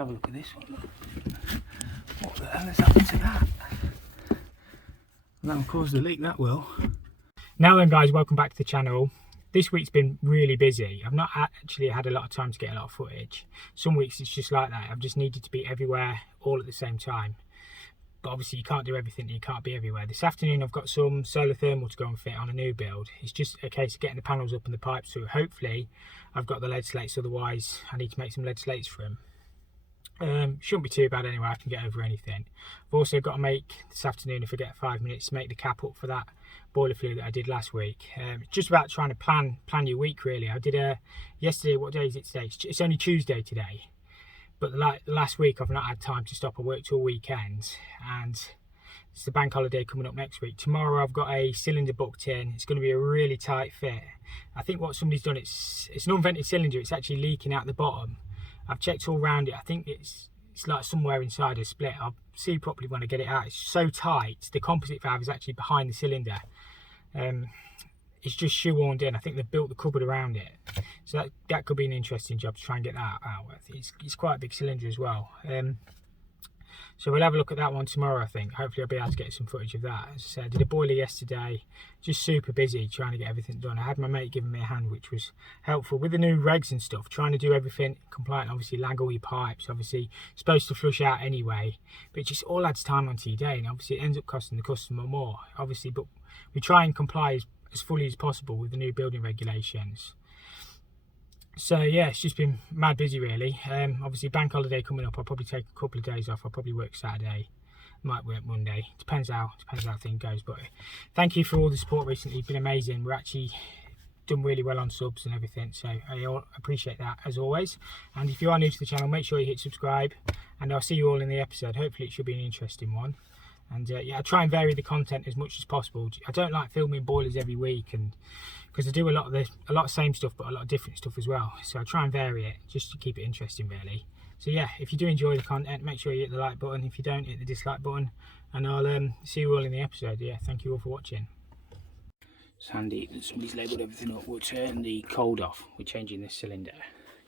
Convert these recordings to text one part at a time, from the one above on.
Have a look at this one. What the hell has happened to that? That'll cause the leak, that will. Now then guys, welcome back to the channel. This week's been really busy. I've not actually had a lot of time to get a lot of footage. Some weeks it's just like that. I've just needed to be everywhere all at the same time. But obviously you can't do everything, you can't be everywhere. This afternoon I've got some solar thermal to go and fit on a new build. It's just a case of getting the panels up and the pipes through. Hopefully I've got the lead slates, otherwise I need to make some lead slates for them. Shouldn't be too bad anyway, I can get over anything. I've also got to make, this afternoon if I get 5 minutes, to make the cap up for that boiler fluid that I did last week. Just about trying to plan your week really. I did yesterday, what day is it today? It's only Tuesday today. But the last week I've not had time to stop. I worked all weekend and it's the bank holiday coming up next week. Tomorrow I've got a cylinder booked in. It's going to be a really tight fit. I think what somebody's done, it's an unvented cylinder. It's actually leaking out the bottom. I've checked all around it. I think it's like somewhere inside a split. I'll see properly when I get it out. It's so tight. The composite valve is actually behind the cylinder. It's just shoehorned in. I think they've built the cupboard around it. So that could be an interesting job to try and get that out. It's quite a big cylinder as well. So we'll have a look at that one tomorrow, I think. Hopefully I'll be able to get some footage of that. As I said, I did a boiler yesterday. Just super busy trying to get everything done. I had my mate giving me a hand, which was helpful. With the new regs and stuff, trying to do everything compliant, obviously lag all your pipes, obviously supposed to flush out anyway. But it just all adds time onto your day, and obviously it ends up costing the customer more, obviously. But we try and comply as fully as possible with the new building regulations. So yeah, it's just been mad busy really. Obviously bank holiday coming up, I'll probably take a couple of days off. I'll probably work Saturday, might work Monday, depends how things goes. But thank you for all the support recently. It's been amazing. We're actually done really well on subs and everything, so I appreciate that as always. And if you are new to the channel, make sure you hit subscribe, and I'll see you all in the episode. Hopefully it should be an interesting one. And yeah, I try and vary the content as much as possible. I don't like filming boilers every week, and because I do a lot of same stuff, but a lot of different stuff as well. So I try and vary it just to keep it interesting, really. So yeah, if you do enjoy the content, make sure you hit the like button. If you don't, hit the dislike button, and I'll see you all in the episode. Yeah, thank you all for watching. It's handy that somebody's labelled everything up. We'll turn the cold off. We're changing this cylinder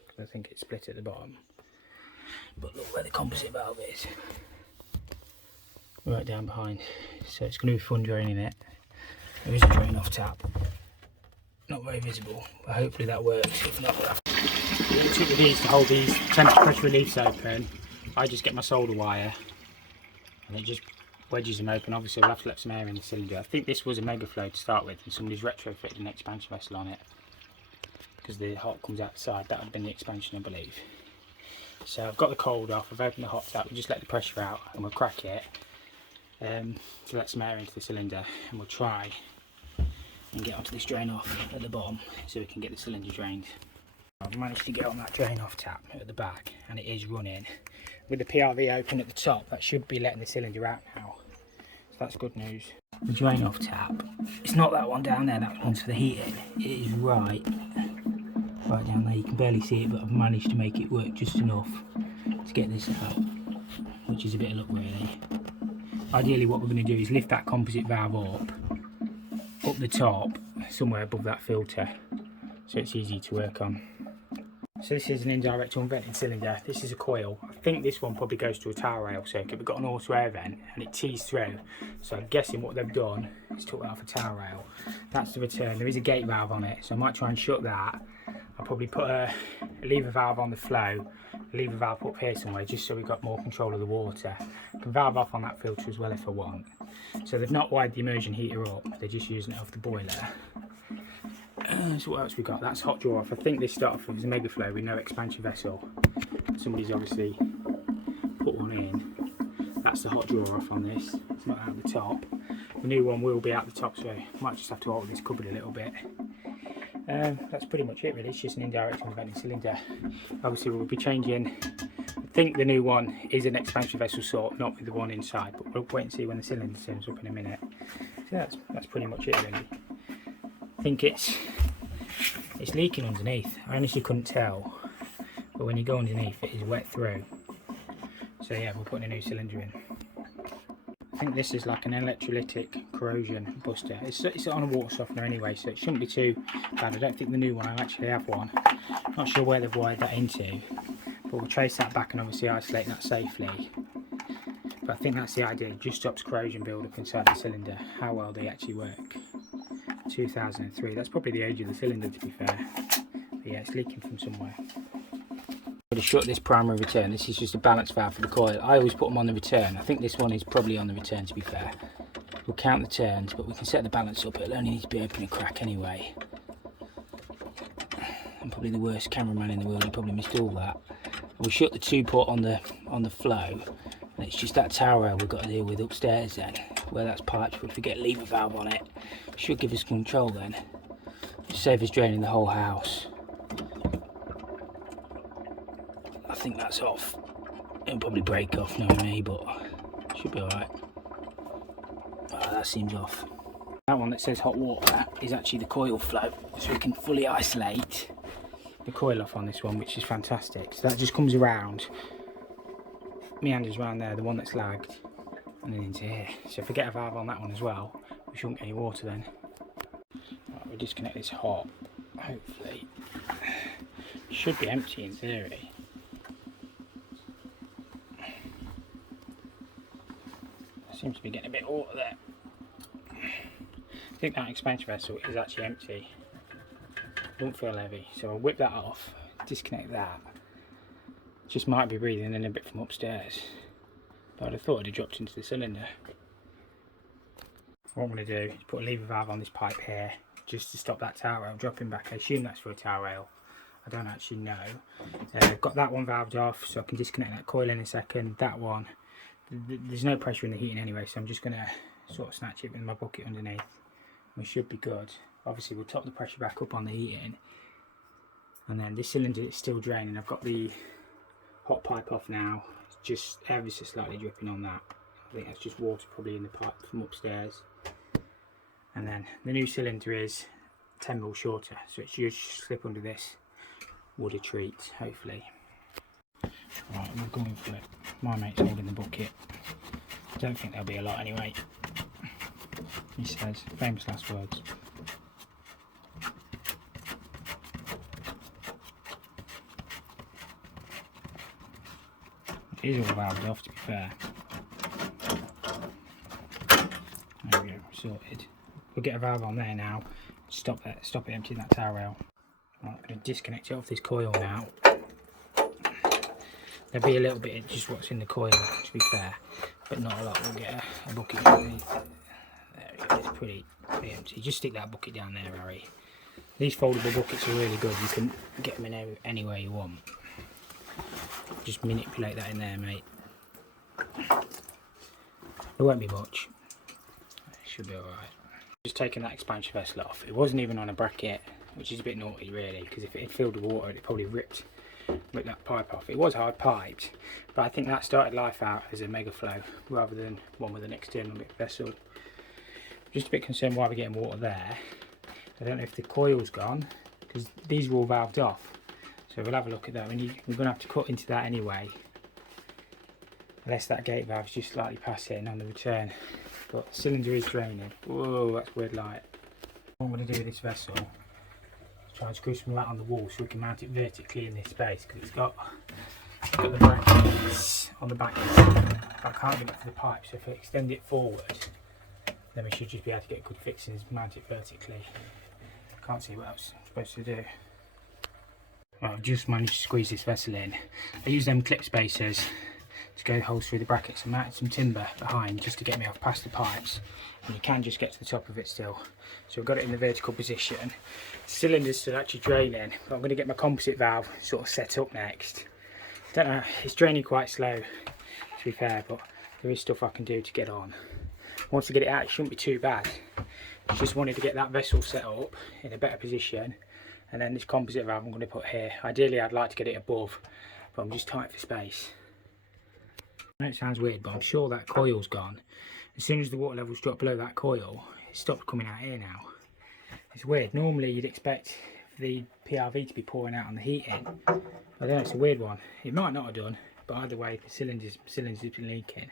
because I think it's split at the bottom. But look where the composite valve is. Right down behind, so it's going to be fun draining it. There is a drain off tap, not very visible, but hopefully that works. If not, we'll have to. The trick with these to hold these temperature pressure reliefs open, I just get my solder wire and it just wedges them open. Obviously I'll have to let some air in the cylinder. I think this was a mega flow to start with, and somebody's retrofitted an expansion vessel on it because the hot comes outside. That would have been the expansion, I believe. So I've got the cold off, I've opened the hot tap, we'll just let the pressure out and we'll crack it. To let some air into the cylinder, and we'll try and get onto this drain off at the bottom so we can get the cylinder drained. I've managed to get on that drain off tap at the back, and it is running. With the PRV open at the top, that should be letting the cylinder out now, so that's good news. The drain off tap, it's not that one down there, that one's for the heating. It is right down there. You can barely see it, but I've managed to make it work just enough to get this out, which is a bit of luck really. Ideally what we're going to do is lift that composite valve up the top, somewhere above that filter, so it's easy to work on. So this is an indirect unvented cylinder. This is a coil. I think this one probably goes to a towel rail circuit. We've got an auto air vent and it tees through. So I'm guessing what they've done is took that off a towel rail. That's the return. There is a gate valve on it, so I might try and shut that. I'll probably put a lever valve on the flow, a lever valve up here somewhere, just so we've got more control of the water. I can valve off on that filter as well if I want. So they've not wired the immersion heater up, they're just using it off the boiler. So what else we got? That's hot draw off. I think this started off as a mega flow with no expansion vessel. Somebody's obviously put one in. That's the hot draw off on this. It's not out the top. The new one will be out the top, so I might just have to alter this cupboard a little bit. That's pretty much it really. It's just an indirect unvented cylinder. Obviously we'll be changing. I think the new one is an expansion vessel sort, not with the one inside, but we'll wait and see when the cylinder turns up in a minute. So that's pretty much it really. I think it's leaking underneath. I honestly couldn't tell, but when you go underneath it is wet through. So yeah, we're putting a new cylinder in. I think this is like an electrolytic corrosion buster. It's on a water softener anyway, so it shouldn't be too bad. I don't think the new one, I actually have one. Not sure where they've wired that into, But we'll trace that back and obviously isolate that safely. But I think that's the idea, it just stops corrosion build up inside the cylinder. How well they actually work. 2003, that's probably the age of the cylinder to be fair. But yeah, it's leaking from somewhere. I'm going to shut this primary return. This is just a balance valve for the coil. I always put them on the return. I think this one is probably on the return to be fair. We'll count the turns, but we can set the balance up. It'll only need to be open a crack anyway. I'm probably the worst cameraman in the world. You probably missed all that. We'll shut the 2-port on the flow. And it's just that tower rail we've got to deal with upstairs then, where that's piped. But if we get a lever valve on it, it should give us control then. Just save us draining the whole house. I think that's off. It'll probably break off, knowing me, but should be alright. Oh, that seems off. That one that says hot water is actually the coil flow, so we can fully isolate the coil off on this one, which is fantastic. So that just comes around, meanders around there, the one that's lagged, and then into here. So if we get a valve on that one as well, we shouldn't get any water then. Right, we'll disconnect this hot, hopefully. It should be empty in theory. Seems to be getting a bit of water there. I think that expansion vessel is actually empty. Don't feel heavy, so I'll whip that off, disconnect that. Just might be breathing in a bit from upstairs, but I'd have thought it had dropped into the cylinder. What I'm going to do is put a lever valve on this pipe here, just to stop that tower rail dropping back. I assume that's for a tower rail. I don't actually know. I've got that one valved off, so I can disconnect that coil in a second. That one. There's no pressure in the heating anyway, so I'm just going to sort of snatch it with my bucket underneath. We should be good. Obviously we'll top the pressure back up on the heating, and then this cylinder is still draining. I've got the hot pipe off now. It's just ever so slightly dripping on that. I think that's just water probably in the pipe from upstairs. And then the new cylinder is 10mm shorter, so it should slip under this water treat hopefully. Right, we're going for it. My mate's holding the bucket. I don't think there'll be a lot anyway. He says, famous last words. It is all valved off to be fair. There we go, sorted. We'll get a valve on there now. Stop it emptying that tower rail. Right, I'm going to disconnect it off this coil now. There'll be a little bit of just what's in the coil, to be fair, but not a lot. We'll get a bucket underneath. There we go, it's pretty empty. Just stick that bucket down there, Harry. These foldable buckets are really good. You can get them in anywhere you want. Just manipulate that in there, mate. There won't be much. It should be alright. Just taking that expansion vessel off. It wasn't even on a bracket, which is a bit naughty really, because if it had filled with water, it probably ripped that pipe off. It was hard piped, but I think that started life out as a mega flow rather than one with an external vessel. Just a bit concerned why we're getting water there. I don't know if the coil's gone, because these are all valved off. So we'll have a look at that. We're going to have to cut into that anyway, unless that gate valve's just slightly passing on the return. But the cylinder is draining. Whoa, that's weird light. What I'm going to do with this vessel, try and screw some light on the wall so we can mount it vertically in this space, because it's got the brackets on the back. I can't get it to the pipe, so if I extend it forward, then we should just be able to get a good fix and mount it vertically. Can't see what else I'm supposed to do. Right, I've just managed to squeeze this vessel in. I use them clip spacers to go holes through the brackets and mounted some timber behind just to get me off past the pipes, and you can just get to the top of it still. So we've got it in the vertical position. The cylinder's still actually draining, but I'm going to get my composite valve sort of set up next. Don't know, it's draining quite slow to be fair, but there is stuff I can do to get on. Once I get it out, it shouldn't be too bad. I just wanted to get that vessel set up in a better position, and then this composite valve I'm going to put here. Ideally I'd like to get it above, but I'm just tight for space. I know it sounds weird, but I'm sure that coil's gone. As soon as the water levels drop below that coil, it stopped coming out here now. It's weird. Normally you'd expect the PRV to be pouring out on the heating. I don't know, it's a weird one. It might not have done, but either way the cylinder's been leaking.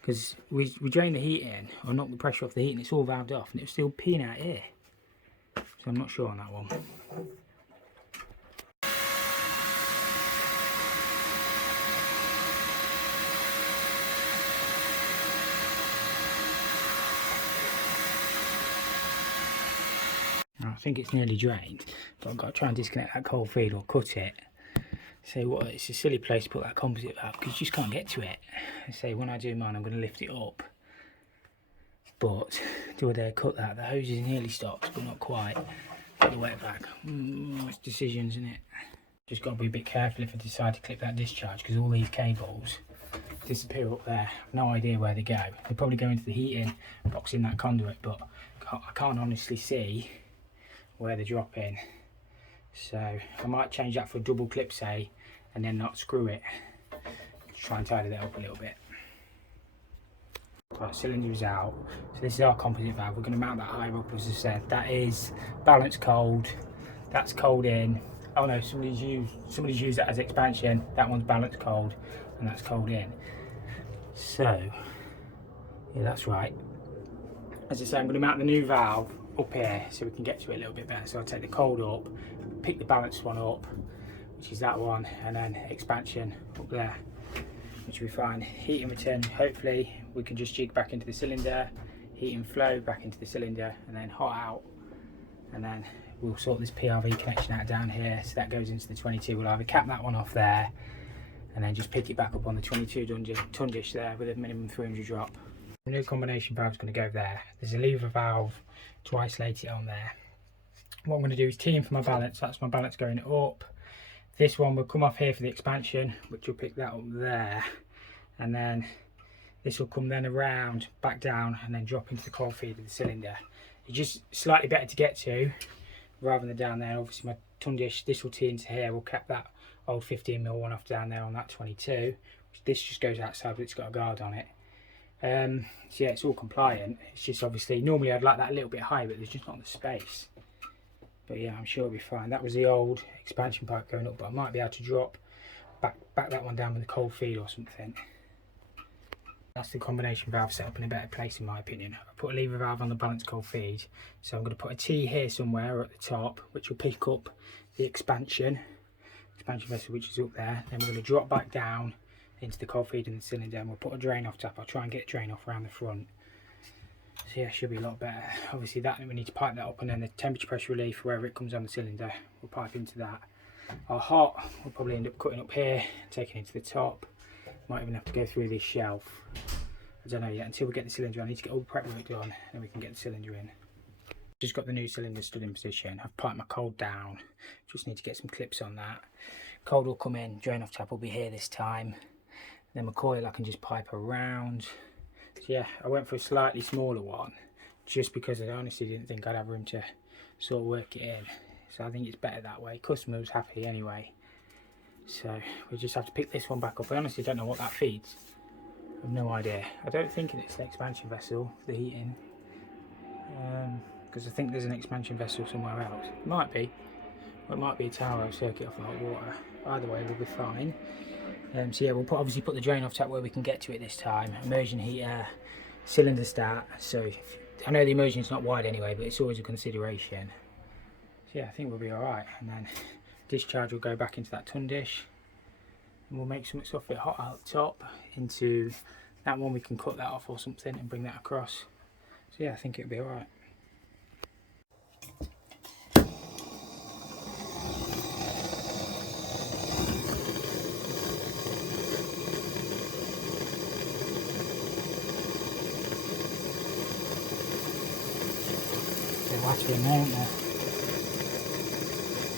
Because we drained the heating, or knocked the pressure off the heating, it's all valved off, and it was still peeing out here. So I'm not sure on that one. I think it's nearly drained, but I've got to try and disconnect that cold feed or cut it. So what, it's a silly place to put that composite valve because you just can't get to it. So when I do mine, I'm going to lift it up. But do I dare cut that? The hose is nearly stopped, but not quite. Put the wet back. It's decisions, isn't it? Just got to be a bit careful if I decide to clip that discharge because all these cables disappear up there. I've no idea where they go. They probably go into the heating box in that conduit, but I can't honestly see where they're dropping. So I might change that for a double clip, say, and then not screw it. Try and tidy that up a little bit. Right, cylinder is out. So this is our composite valve. We're going to mount that higher up, as I said. That is balance cold. That's cold in. Oh no, somebody's used that as expansion. That one's balance cold, and that's cold in. So yeah, that's right. As I say, I'm going to mount the new valve up here so we can get to it a little bit better. So I'll take the cold up, pick the balance one up, which is that one, and then expansion up there, which will be fine. Heat and return, hopefully we can just jig back into the cylinder, heat and flow back into the cylinder, and then hot out, and then we'll sort this PRV connection out down here, so that goes into the 22. We'll either cap that one off there and then just pick it back up on the 22 ton dish there with a minimum 300 drop. The new combination valve is going to go there. There's a lever valve to isolate it on there. What I'm going to do is tee in for my balance. That's my balance going up. This one will come off here for the expansion, which will pick that up there, and then this will come then around back down and then drop into the cold feed of the cylinder. It's just slightly better to get to rather than down there. Obviously my ton dish, this will tee into here. We'll cap that old 15mm one off down there on that 22. This just goes outside, but it's got a guard on it. So yeah, it's all compliant. It's just obviously normally I'd like that a little bit higher, but there's just not the space. But yeah, I'm sure it'll be fine. That was the old expansion pipe going up, but I might be able to drop back that one down with a cold feed or something. That's the combination valve set up in a better place in my opinion. I put a lever valve on the balance cold feed, so I'm going to put a T here somewhere at the top, which will pick up the expansion vessel, which is up there. Then we're going to drop back down into the cold feed in the cylinder, and we'll put a drain off tap. I'll try and get a drain off around the front. So yeah, should be a lot better. Obviously that we need to pipe that up, and then the temperature pressure relief wherever it comes on the cylinder, we'll pipe into that. Our hot, we'll probably end up cutting up here, taking it to the top. Might even have to go through this shelf. I don't know yet. Until we get the cylinder, I need to get all the prep work done, and we can get the cylinder in. Just got the new cylinder stood in position. I've piped my cold down. Just need to get some clips on that. Cold will come in, drain off tap will be here this time. Then my coil I can just pipe around. So yeah, I went for a slightly smaller one just because I honestly didn't think I'd have room to sort of work it in. So I think it's better that way. Customer was happy anyway. So we just have to pick this one back up. I honestly don't know what that feeds. I have no idea. I don't think it's an expansion vessel for the heating. Because I think there's an expansion vessel somewhere else. It might be. Or it might be a tower circuit off the hot water. Either way we'll be fine. So yeah, we'll obviously put the drain off tap where we can get to it this time. Immersion heater, cylinder start. So I know the immersion's not wide anyway, but it's always a consideration. So yeah, I think we'll be alright. And then discharge will go back into that ton dish. And we'll make some stuff a bit hot out the top into that one. We can cut that off or something and bring that across. So yeah, I think it'll be alright. They're watching in there, aren't they?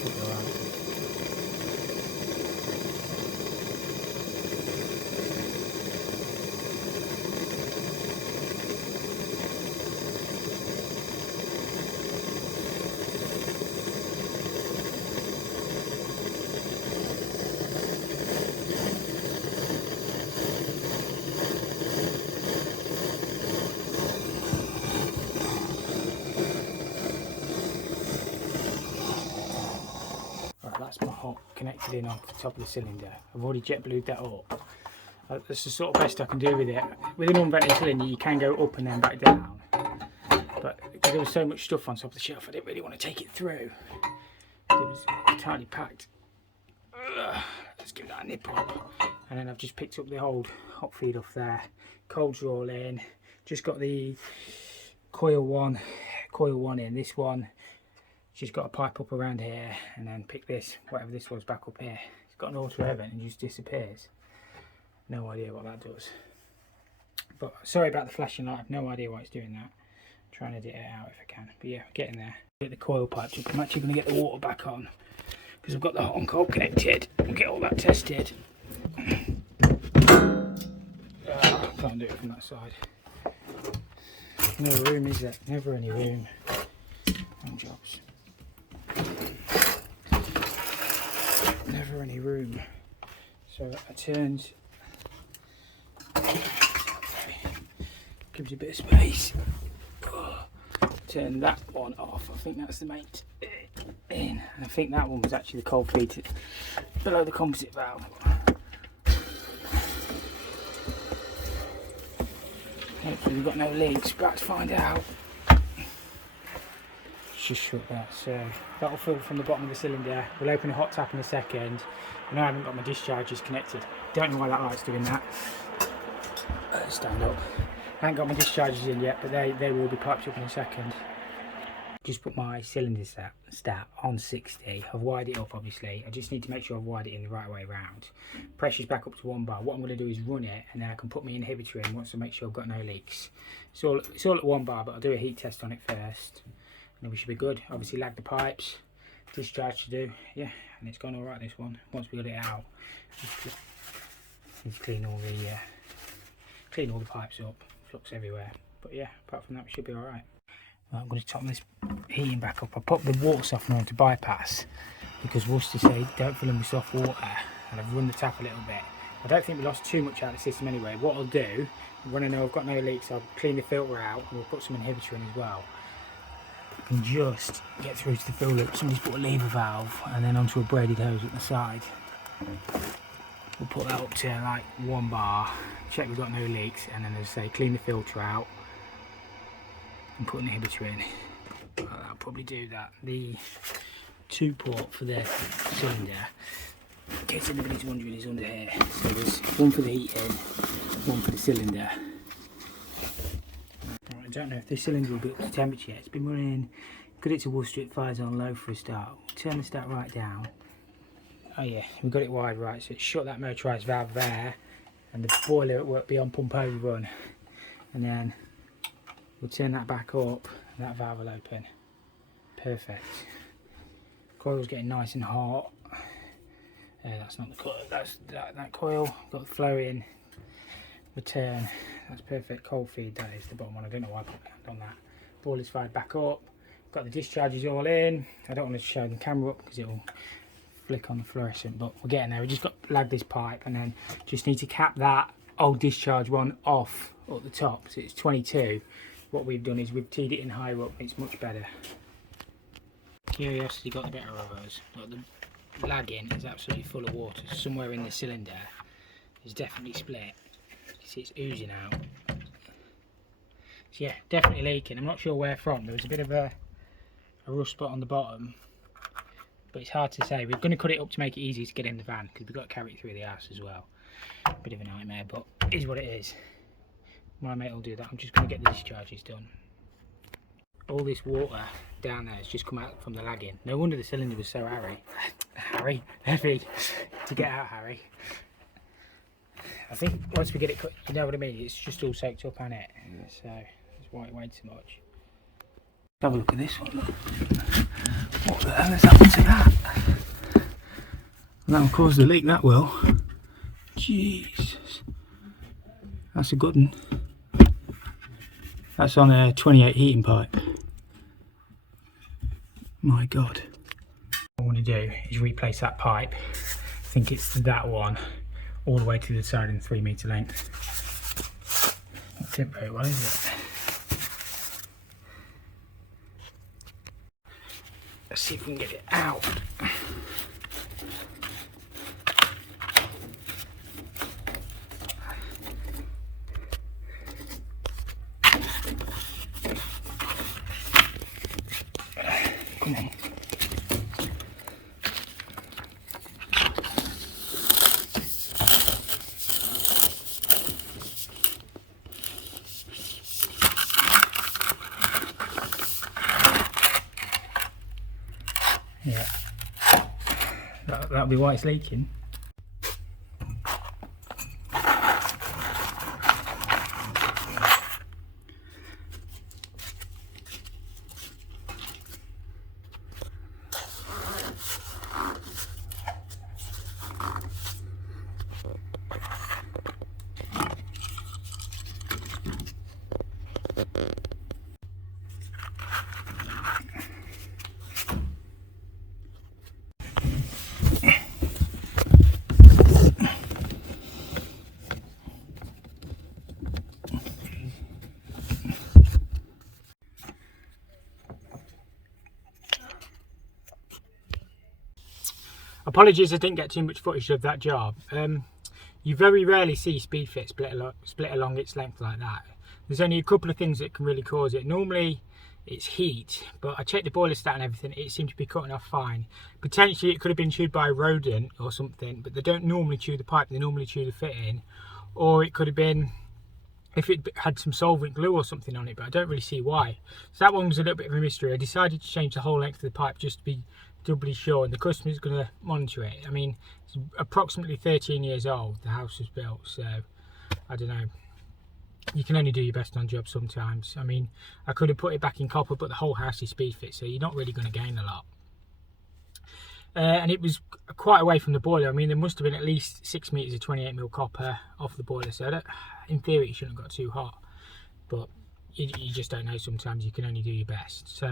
Should be alright. That's my hot connected in on the top of the cylinder. I've already jet blued that up. That's the sort of best I can do with it. With an unvented cylinder you can go up and then back down. But because there was so much stuff on top of the shelf I didn't really want to take it through. It was tightly packed. Let's give that a nip up. And then I've just picked up the old hot feed off there. Colds are all in. Just got the coil one in. This one just got a pipe up around here and then pick this, whatever this was, back up here. It's got an auto air vent and just disappears. No idea what that does. But sorry about the flashing light, I've no idea why it's doing that. Trying to edit it out if I can. But yeah, getting there. Get the coil pipes up. I'm actually going to get the water back on because I've got the hot and cold connected. We'll get all that tested. Can't do it from that side. No room, is there? Never any room. On jobs. Never any room. So that turns. Gives you a bit of space. Turn that one off. I think that's the mate in. And I think that one was actually the cold feed below the composite valve. Hopefully we've got no leaks, but to find out. Just shut that, so that'll fill from the bottom of the cylinder. We'll open a hot tap in a second. And I haven't got my discharges connected. Don't know why that light's doing that. Stand up. I haven't got my discharges in yet, but they will be piped up in a second. Just put my cylinder stat on 60. I've wired it up obviously. I just need to make sure I've wired it in the right way around. Pressure's back up to 1 bar. What I'm going to do is run it and then I can put my inhibitor in once I make sure I've got no leaks. It's all at 1 bar, but I'll do a heat test on it first. And then we should be good. Obviously lag the pipes. Discharge to do. Yeah, and it's gone alright this one. Once we got it out. Need to clean all the pipes up. Flux everywhere. But yeah, apart from that we should be alright. Right, I'm going to top this heating back up. I put the water softener on to bypass because Worcester say don't fill them with soft water, and I've run the tap a little bit. I don't think we lost too much out of the system anyway. What I'll do, when I know I've got no leaks, I'll clean the filter out and we'll put some inhibitor in as well. I can just get through to the fill loop. Somebody's put a lever valve and then onto a braided hose at the side. We'll put that up to like 1 bar, check we've got no leaks, and then as I say, clean the filter out and put an inhibitor in. I'll probably do that. The 2 port for the cylinder, in case anybody's wondering, is under here. So there's one for the heating, one for the cylinder. Right, I don't know if this cylinder will be up to temperature yet. It's been running, got it to Worcester, it fires on low for a start. Turn the start right down. Oh yeah, we've got it wired right, so it's shut that motorised valve there, and the boiler will be on pump overrun. And then we'll turn that back up, and that valve will open. Perfect. Coil's getting nice and hot. That's not the coil, that's that coil. Got the flow in, return. That's perfect. Cold feed, that is the bottom one. I don't know why I put my hand on that. Boiler's fired back up. Got the discharges all in. I don't want to show the camera up because it will flick on the fluorescent, but we're getting there. We just got to lag this pipe and then just need to cap that old discharge one off at the top. So it's 22. What we've done is we've teed it in higher up. It's much better. Curiosity got the better of us. But the lagging is absolutely full of water. Somewhere in the cylinder is definitely split. You see it's oozing out. So yeah, definitely leaking. I'm not sure where from. There was a bit of a rust spot on the bottom, but it's hard to say. We're going to cut it up to make it easy to get in the van because we've got to carry it through the house as well. Bit of a nightmare, but it is what it is. My mate will do that. I'm just going to get the discharges done. All this water down there has just come out from the lagging. No wonder the cylinder was so heavy to get out, Harry. I think once we get it cut, you know what I mean, it's just all soaked up on it, so that's why it weighed so much. Have a look at this one. What the hell has happened to that? That'll cause the leak, that will. Jesus. That's a good one. That's on a 28 heating pipe. My God. What I want to do is replace that pipe. I think it's that one, all the way to the side in 3 metre length. Not tip very well, is it? Let's see if we can get it out. Come on. That'll be why it's leaking. Apologies I didn't get too much footage of that job. You very rarely see speed fit split along its length like that. There's only a couple of things that can really cause it. Normally it's heat, but I checked the boiler stat and everything, it seemed to be cutting off fine. Potentially it could have been chewed by a rodent or something, but they don't normally chew the pipe, they normally chew the fitting. Or it could have been if it had some solvent glue or something on it, but I don't really see why. So that one was a little bit of a mystery. I decided to change the whole length of the pipe just to be doubly sure, and the customer's going to monitor it. I mean, it's approximately 13 years old, the house was built, so I don't know. You can only do your best on jobs sometimes. I mean, I could have put it back in copper, but the whole house is speed fit, so you're not really going to gain a lot. And it was quite away from the boiler. I mean, there must have been at least 6 meters of 28mm copper off the boiler, so in theory it shouldn't have got too hot, but you just don't know sometimes. You can only do your best. So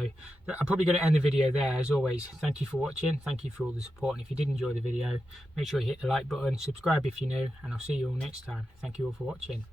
I'm probably going to end the video there. As always, thank you for watching, thank you for all the support, and if you did enjoy the video, make sure you hit the like button, subscribe if you're new, and I'll see you all next time. Thank you all for watching.